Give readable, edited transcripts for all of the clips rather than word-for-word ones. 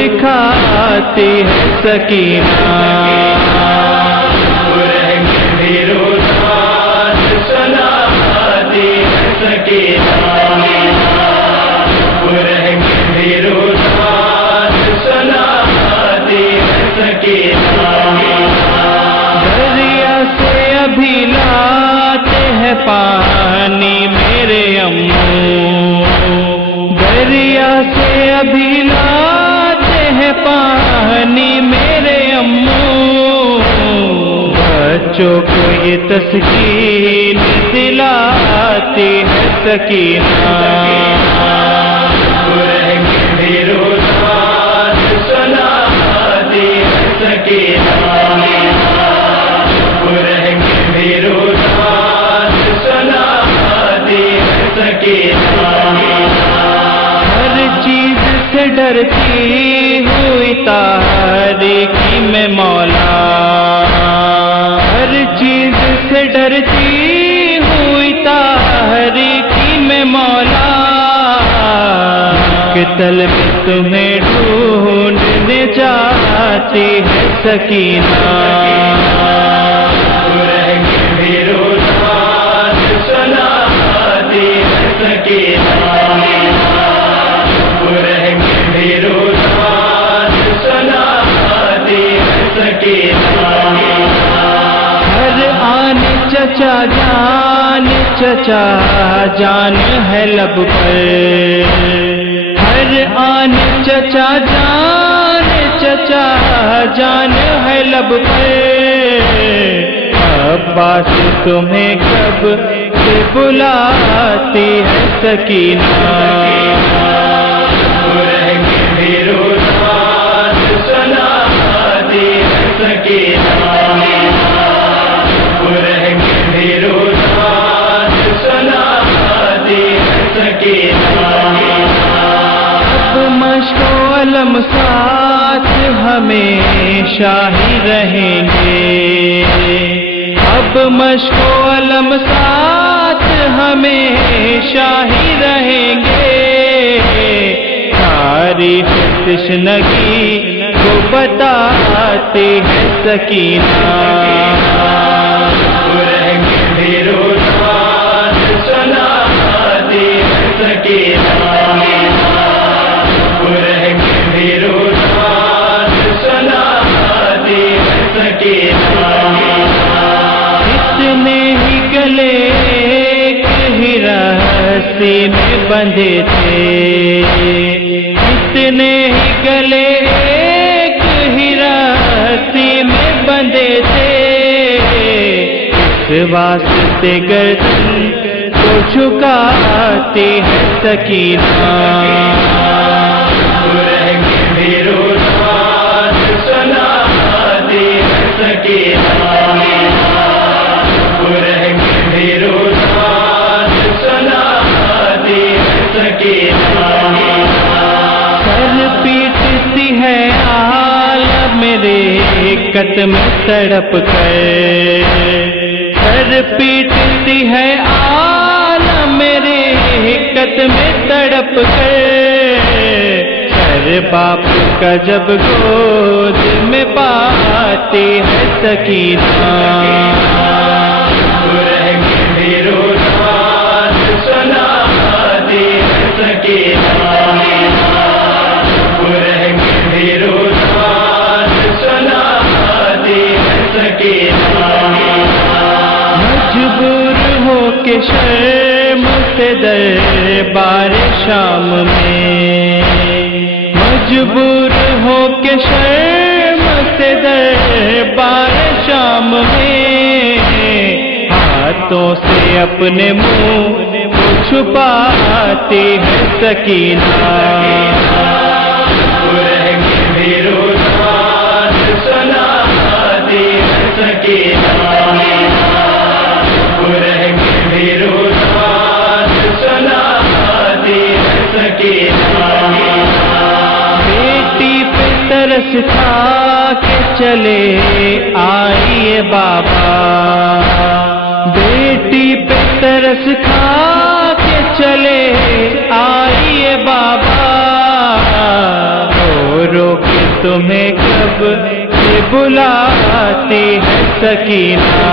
دکھاتی ہے سکینہ، دریا سے ابھی لاتے ہیں پانی میرے امو، دریا سے ابھی لاتے ہیں پانی میرے امو، بچوں کو یہ تسکین دلاتی ہے سکینہ، ہر چیز سے ڈرتی ہوئی تاریکی میں مولا، ہر چیز سے ڈرتی ہوئی تاریکی میں مولا، کہ طلب تمہیں ڈھونڈنے جاتی ہے سکینہ، ہر آن چچا جان، چچا جان ہے لب پر، ہر آن چچا جان، چچا جان ہے لب پر، عباس تمہیں کب سے بلاتی ہے سکینہ، اب مشق و علم ساتھ ہمیشہ ہی رہیں گے، اب مشق و علم ساتھ ہمیشہ ہی رہیں گے، تاریخ تشنگی کو بتاتی ہے سکینہ، اتنے ہی گلے ایک ہی رسی میں بندھے تھے، اتنے ہی گلے ایک ہی رسی میں بندھے تھے، اس واسطے گردن کو جھکاتی ہے سکینہ، سر پیٹتی ہے عالم میرے قدم تڑپ کر، سر پیٹتی ہے عالم میرے قدم تڑپ کر، سر باپ کا جب گود میں پاتی ہے سکینہ، مجبور ہو کے شرم سے دربار شام میں، مجبور ہو کے شرم سے دربار شام میں، ہاتھوں سے اپنے منہ کو چھپاتی ہے سکینہ، بیٹی پہ ترس کھا کے چلے آئیے بابا، بیٹی پہ ترس کھا کے چلے آئیے بابا، رو رو تمہیں کب سے بلاتی ہے سکینہ،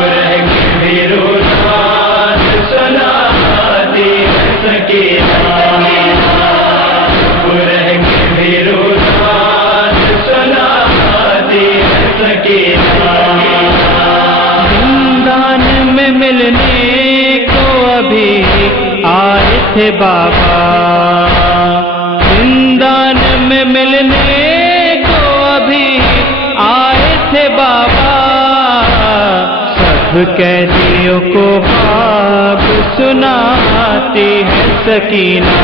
رہ کے بھی روزان سناتی ہے سکینہ، رہ کے بھی روزان سناتی ہے سکینہ، زندان میں ملنے کو ابھی آئے تھے بابا، زندان میں ملنے کو ابھی آئے تھے بابا، سب قیدیوں کو خواب سناتی ہے سکینہ،